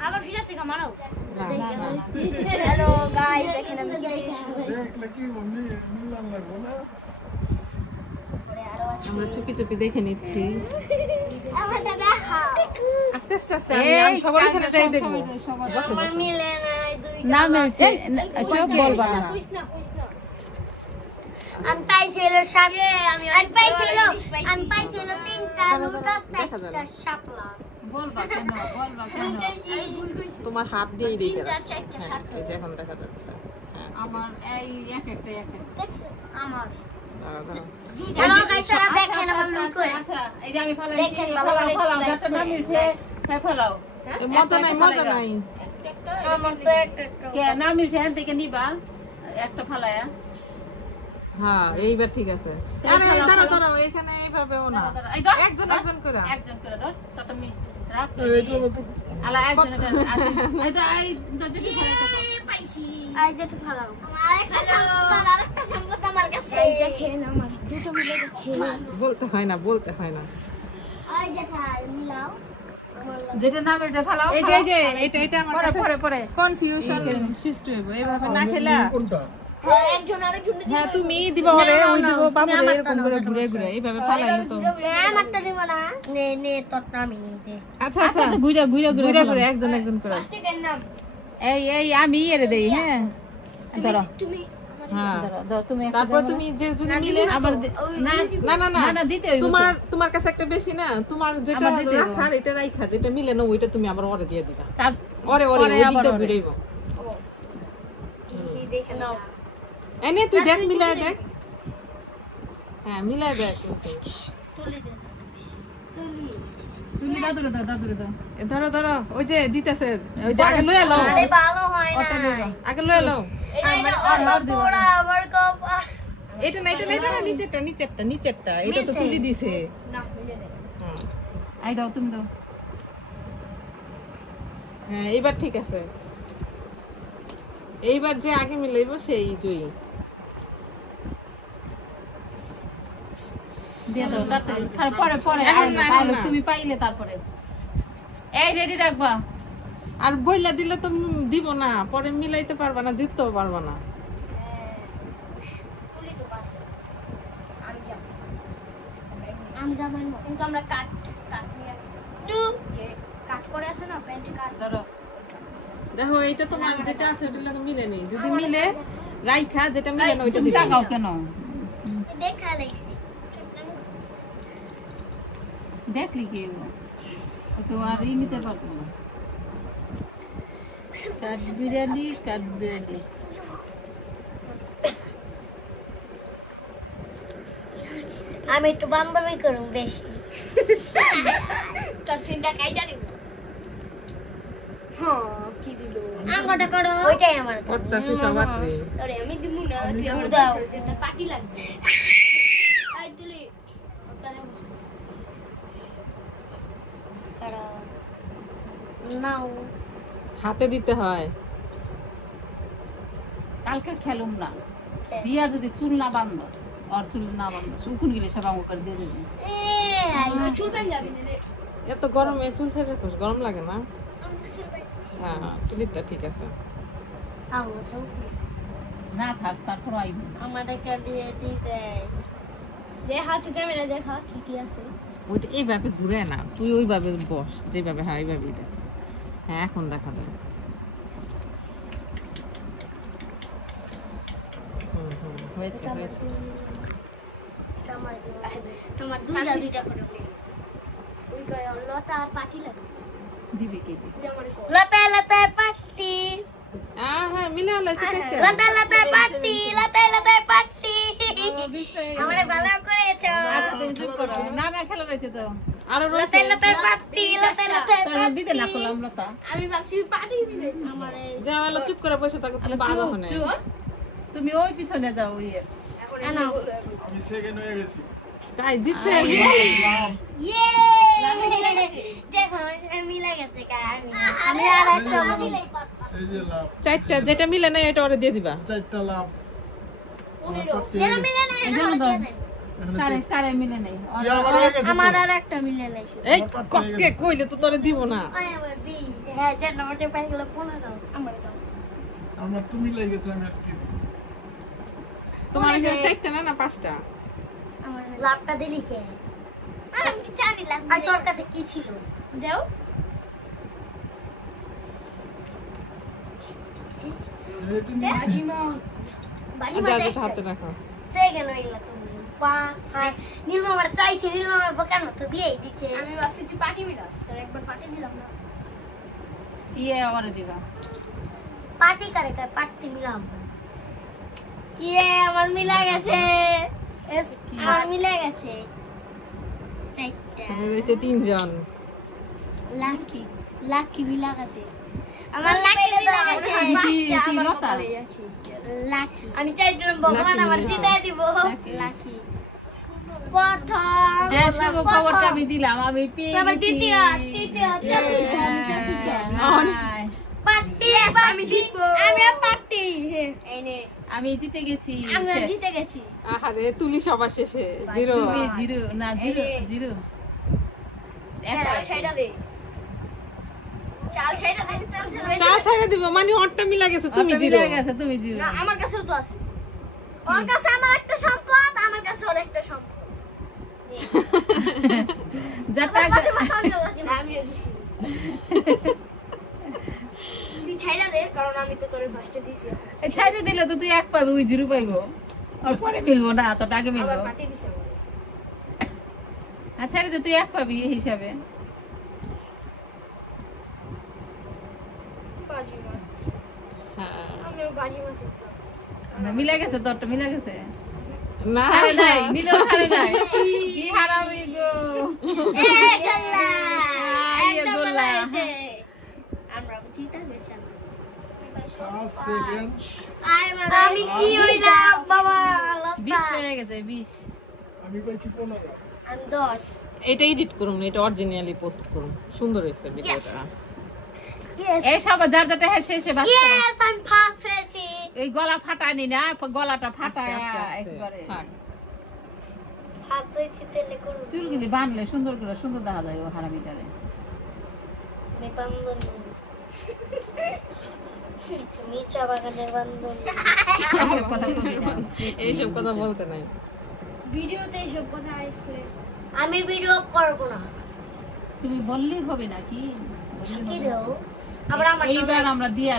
আবার ফিরে থেকে মারাও হ্যালো গাইস দেখেন আমি দেখলে কি মনে মিললাম লাগবো না আমরা চুপি চুপি দেখে নিচ্ছি আমার দাদা আস্তে আস্তে আস্তে আমি সবাই এখানে যাই দেখব আমার মিলে নাই দুইটা না মিলছে চুপ বলবা না কইস না আমি পাইছিল সামনে আমি পাইছিল তিনটা দুটো চারটা শাপলা বলবা কেন তোমার হাত দিয়ে দিই তিনটা চারটা শাপলা এই যে এখন দেখা যাচ্ছে আমার এই এক একটা দেখছো আমার দাঁড়াও হ্যালো গাইস তারা দেখেন আমার লুক করে আচ্ছা এই যে আমি ফেলাই দেখেন ভালো করে ফেলাও যাতে না মিলছে ফেলাও মজা নাই আমার তো একটা কে না মিলছে এখান থেকে নিবা একটা ফেলায়া হ্যাঁ এইবার ঠিক আছে আরে দাঁড়াও এখানে এইভাবেও না এই ধর একজন করে একজন করে ধর তত মি রাখ আলা একজন এই তো এই দজে পাইছি আই যেটা ভালো আরেকটা সম্পদ আমার কাছে এই দেখেন আমার দুটো মিলে গেছে বলতে হয় না আই যেটা মিলাও যেটা না মিলছে ফেলাও এই যে এটা আমার পরে কনফিউশন সৃষ্টি হবে এইভাবে না খেলা কোনটা হ্যাঁ একজন আরেকজন হ্যাঁ তুমি দিবা ওরে ওই দিব বাবু এরকম করে ঘুরে এইভাবে ফালাইলো তো আমারটা নিব না নে তোর নামই নি দে আচ্ছা ঘুরে একজন করে ফার্স্ট এর নাম এই আমি এর দেই হ্যাঁ ধরো তুমি হ্যাঁ দাও তুমি তারপর তুমি যে যদি মিলে আবার না দিতে হইব তোমার কাছে একটা বেশি না তোমার যেটা রাখার এটা রাইখা যেটা মিলে না ওইটা তুমি আবার ওরে দিয়ে দিবা তার ওরে ওই দিকটা ঘুরাইব কি দেখে নাও এনে তুই দেখ মিলাই দেখ হ্যাঁ মিলাই দেখ তুমি দাও ধরো ওই যে দিতেছে ওই যে আগে লয়ে লও আরে ভালো হয় না আগে লয়ে লও আমার পোড়া আমার কপা এটা না নিচেরটা এটা তো তুলি দিছে না মিলে না হ্যাঁ আই দাও তুমি দাও হ্যাঁ এইবার ঠিক আছে এইবার যে আগে মিলাইবো সেই জয়ী দিয়ে দাও তারপরে আইলো তুমি পাইলে তারপরে এই রেডি রাখবা আর বইলা দিলে তো দিব না পরে মিলাইতে পারবা না জিততেও পারবা না তুলি তো পার আমি জামাই না কিন্তু আমরা কাট নিয়ে কাট করে আছে না প্যান্টে কাট ধরো দেখো এইটা তোমার যেটা আছে ওটা লাগে মিলে নেই যদি মিলে রাইখা যেটা মিলে না ওইটা টাকাও কেন দেখা লাগছে দেখলি কি ও তো আর নিতে পারবো না কাঠ বিরিয়ানি আমি একটু বান্ধবী করুম বেশি তোর সিনটা কাইটা দিব হ্যাঁ কি দিল আঙ্গটা করো ওইটাই আমার করতাছি সবার রে আরে আমি দিব না তুই আমার দাও তোর পার্টি লাগবে আই তুলি ওটা দে করো নাও হাতে দিতে হয় কালকে খেলুম না বিয়া যদি চুল না বান্ধস আর চুল না বান্ধস উকুন গেলে সব আমাকে করে দিয়ে দিবি চুল পেন যাবি না রে এত গরমে চুল ছেড়ে রাখোস গরম লাগে না হ্যাঁ টুলিটা ঠিক আছে না থাক তারপর আইব আমাদেরকে দিয়ে দিতে দেখা তুই ক্যামেরা দেখা কি কি আছে ওইটা এইভাবে ঘুরে না তুই ওইভাবে বস যেভাবে হ্যাঁ এইভাবেই দেখ হ্যাঁ এখন দেখা যাবে হয়েছে তোমার দুইটা করে ওই কয় লতা আর পাটি লাগে দিবি কি লতা পাটি হ্যাঁ মিলে হলাইছে একটা লতা পাটি আমারে ভালো করেছো তুমি চুপ করো না খেলা রয়েছে তো আরো লতা পাটি দিতে না করলাম লতা আমি ভাবছি পাটি দিলে আমারে যাওয়ালা চুপ করে বসে থাকো তুমি বাধা হনে তুমি ওই পিছনে যাও ওই আমি সেকেন্ড হয়ে গেছি তাই দিচ্ছে ইয়ে দেখো মিলে গেছে আমি আর একটা মিলাই এই যে লাভ চারটা যেটা মিলে না এটা ওরে দিয়ে দিবা চারটা লাভ যেন মিলে না এজন্য দাও কারে মিলে নাই আমার আর একটা মিলে নাই এই কসকে কইলে তো তোরে দিব না আমার বি হ্যাঁ যে নাম্বারটা পাই গেল 15 আমার দাও আমার তুমি লেগেছে আমি আর কি তোমার চারটা না পাঁচটা? আমার লাভটা দিলি কে আমি কি জানি লাভ আর তোর কাছে কি ছিল দাও এই তুমি যা হাতে রাখো। সে কেন এগুলা তুমি নীলমামার চাইছে নীলমামার বোকার মতো দিয়েই দিচ্ছে আমি ভাবছি তুই পার্টি বিলাস তোর একবার পার্টি দিলাম না ইয়ে আমারে দিবা পার্টি করে কার পার্টি মিলাম কি রে আমার মিলা গেছে আমার মিলা গেছে চারটা এখানে রয়েছে তিনজন। লাকি লাকি মিলা গেছে আমার লাকি মিলা গেছে পাঁচটা আমার কপালে আছে লাকি আমি চাইছিলাম ভগবান আমার জিতাই দিব লাকি প্রথম হ্যাঁ শুভ খবরটা আমি দিলাম আমি পেয়ে বাবা গেছি তৃতীয় চতুর্থ আমি চতুর্থ হায়, পার্টি আমি জিতবো আমি পার্টি এনে আমি জিতে গেছি আমি শেষ। জিতে গেছি আহারে তুলি সবার শেষে জিরো। তুমি জিরো না জিরো জিরো চাল ছাইড়া দে চাল ছাইড়া দে চাল ছাইড়া দিব মানে অটটা মিলা গেছে, তুমি তুমি জিরো। জিরো গেছে তুমি জিরো না আমার কাছেও তো আছে ওর কাছে আমার একটা সম্পদ আমার কাছে ওর একটা সম্পদ যাটা আমিও দিছি তুই ছাইড়া দে কারণ আমি তো তোর ফার্স্টে দিছি ছাইড়ে দিলে তো তুই এক পাবে ওই জিরো পাইবো আর পরে মিলবো না তো আগে আবার মিলবো পার্টি দিছি আর ছাইড়ে দে তুই এক পাবি এই হিসাবে বাজি মার হ্যাঁ। আমিও বাজি মারতে মিলা গেছে তোরটা মিলা গেছে না ছাড়ে নাই মিলেও ছাড়ে নাই কি হারামি গো এই গোল্লা এই একদম গোল্লা। বলাইছে আমরা জিতা গেছি 5 সেকেন্ড আমি কি হইলাম বাবা 20 হয়ে গেছে 20 আমি পাইছি 15 আমি 10 এটা এডিট করুন, এটা অরিজিনালি পোস্ট করুন, সুন্দর হয়েছে ভিডিওটা। ইয়েস এই সব যার যারটা হ্যাঁ শেষে বাস ইয়েস আমি ফার্স্ট হয়েছি এই গলা ফাটানি না গলাটা ফাটায় আস্তে আস্তে একবারে থাক। ফার্স্ট হয়েছি তেলে করুন চুলগুলি বানলে সুন্দর করে সুন্দর দেখা যায় ও হারামিটারে আমি বান্ধন তুমি চা বাগানের বান্ধন এইসব কথা কবি না এইসব কথা বলতে নাই। ভিডিওতে এসব কথা আসলে আমি ভিডিও করব না তুমি বললেই হবে নাকি কি দাও আবার আমার এইবার আমরা দিয়ে